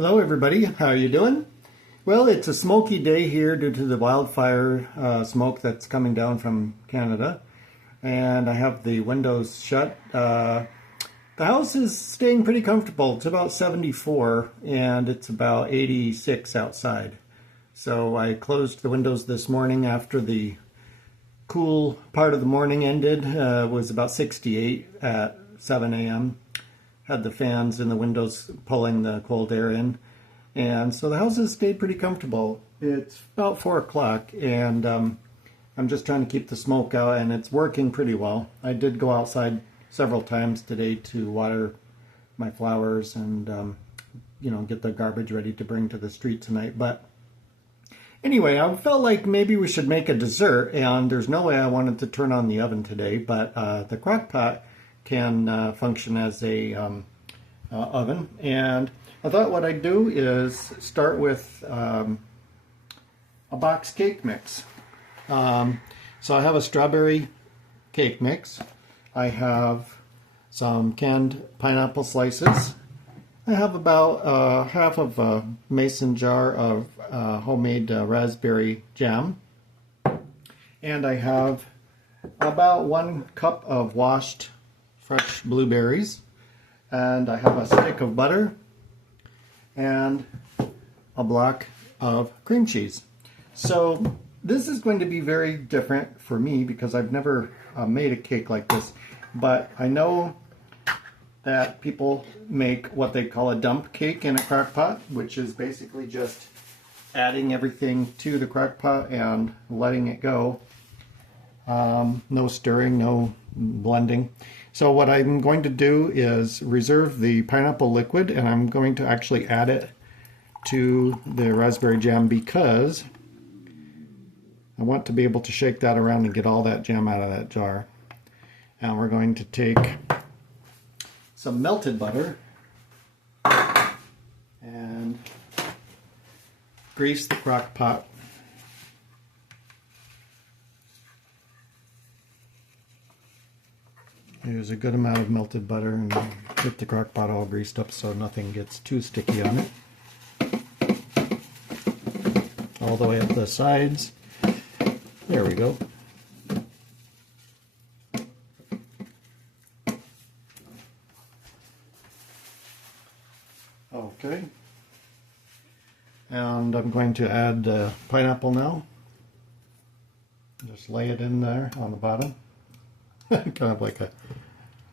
Hello everybody, how are you doing? Well, it's a smoky day here due to the wildfire smoke that's coming down from Canada, and I have the windows shut. The house is staying pretty comfortable. It's about 74 and it's about 86 outside. So I closed the windows this morning after the cool part of the morning ended. It was about 68 at 7 a.m. Had the fans in the windows pulling the cold air in. And so the house has stayed pretty comfortable. It's about 4 o'clock and I'm just trying to keep the smoke out, and it's working pretty well. I did go outside several times today to water my flowers and get the garbage ready to bring to the street tonight. But anyway, I felt like maybe we should make a dessert, and there's no way I wanted to turn on the oven today, but the crock pot can function as a oven. And I thought what I'd do is start with a box cake mix. So I have a strawberry cake mix. I have some canned pineapple slices. I have about half of a mason jar of homemade raspberry jam. And I have about 1 cup of washed fresh blueberries. And I have a stick of butter and a block of cream cheese. So this is going to be very different for me because I've never made a cake like this, but I know that people make what they call a dump cake in a crock pot, which is basically just adding everything to the crock pot and letting it go. No stirring, no blending. So what I'm going to do is reserve the pineapple liquid, and I'm going to actually add it to the raspberry jam because I want to be able to shake that around and get all that jam out of that jar. And we're going to take some melted butter and grease the crock pot. Use a good amount of melted butter and get the crock pot all greased up so nothing gets too sticky on it. All the way up the sides. There we go. Okay. And I'm going to add pineapple now. Just lay it in there on the bottom. Kind of like a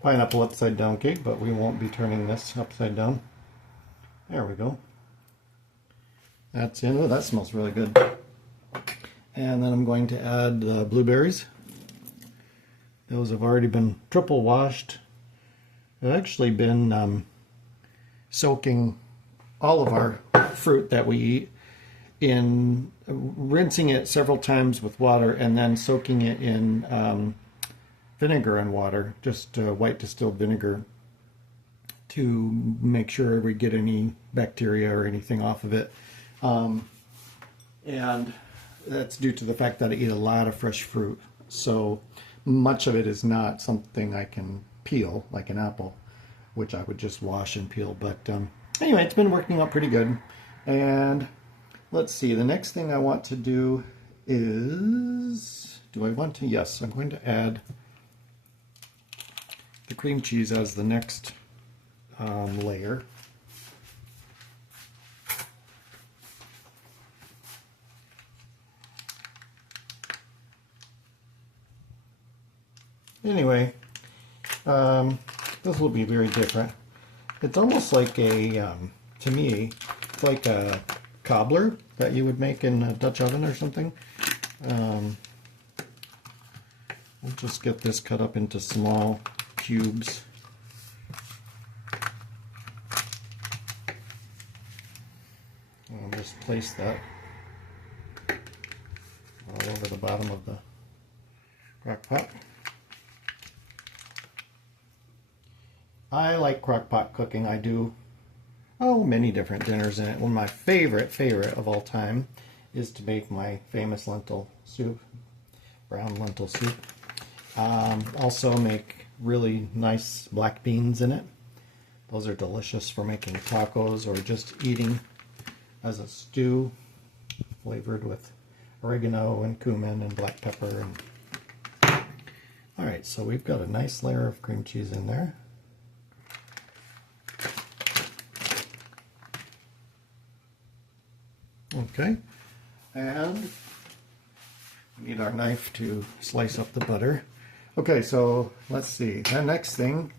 pineapple upside down cake, but we won't be turning this upside down. There we go. That's in. Oh, that smells really good. And then I'm going to add the blueberries. Those have already been triple washed. I've actually been soaking all of our fruit that we eat in rinsing it several times with water and then soaking it in vinegar and water, just white distilled vinegar, to make sure we get any bacteria or anything off of it. And that's due to the fact that I eat a lot of fresh fruit. So much of it is not something I can peel, like an apple, which I would just wash and peel. But anyway, it's been working out pretty good. And let's see, the next thing I want to do is, yes, I'm going to add the cream cheese as the next layer. Anyway, this will be very different. It's almost like a, to me, it's like a cobbler that you would make in a Dutch oven or something. We'll just get this cut up into small cubes. I'll just place that all over the bottom of the crock pot. I like crock pot cooking. I do many different dinners in it. One of my favorite of all time is to make my famous lentil soup, brown lentil soup. Also make really nice black beans in it. Those are delicious for making tacos or just eating as a stew, flavored with oregano and cumin and black pepper. All right, so we've got a nice layer of cream cheese in there. Okay, and we need our knife to slice up the butter. Okay, so let's see. The next thing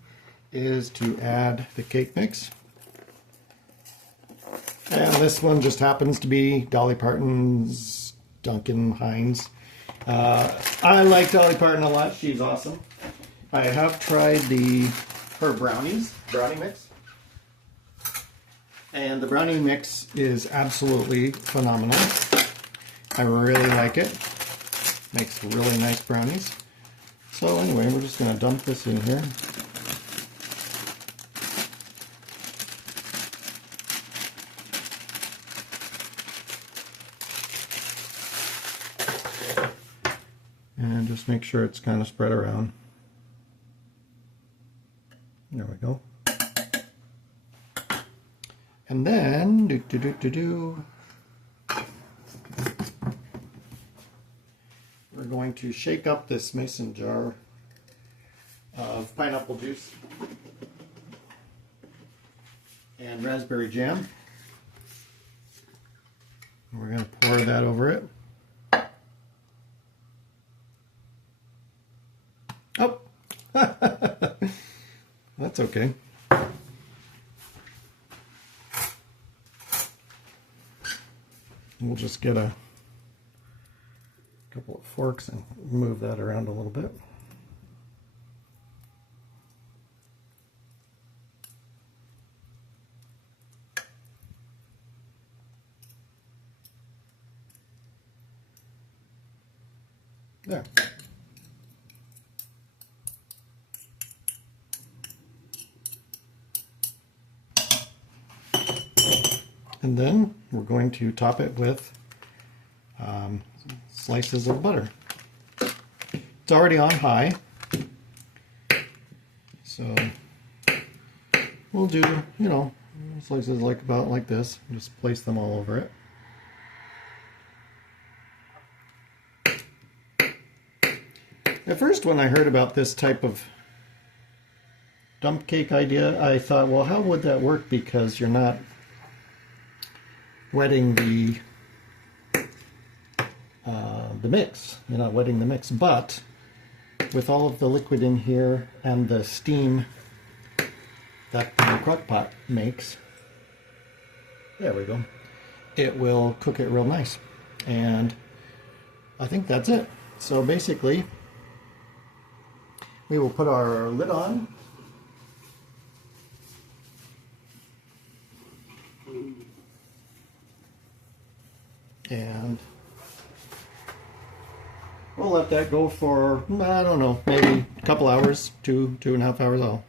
is to add the cake mix. And this one just happens to be Dolly Parton's Duncan Hines. I like Dolly Parton a lot. She's awesome. I have tried her brownie mix. And the brownie mix is absolutely phenomenal. I really like it. Makes really nice brownies. So anyway, we're just going to dump this in here. And just make sure it's kind of spread around. There we go. And then, we're going to shake up this mason jar of pineapple juice and raspberry jam. And we're going to pour that over it. Oh, that's okay. We'll just get a couple of forks and move that around a little bit. There. And then we're going to top it with slices of butter. It's already on high, so we'll do, slices about like this. Just place them all over it. At first, when I heard about this type of dump cake idea, I thought, well, how would that work? Because you're not wetting the mix. You're not wetting the mix, but with all of the liquid in here and the steam that the crock pot makes, there we go, it will cook it real nice. And I think that's it. So basically, we will put our lid on. And we'll let that go for, I don't know, maybe a couple hours, 2.5 hours.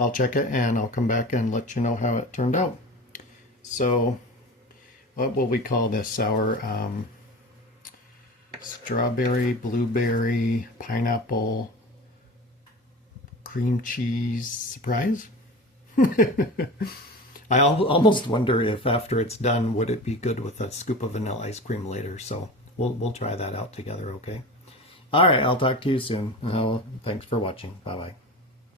I'll check it and I'll come back and let you know how it turned out. So what will we call this? Our strawberry, blueberry, pineapple, cream cheese surprise? I almost wonder if after it's done, would it be good with a scoop of vanilla ice cream later? So we'll try that out together, okay? All right, I'll talk to you soon. Thanks for watching. Bye-bye.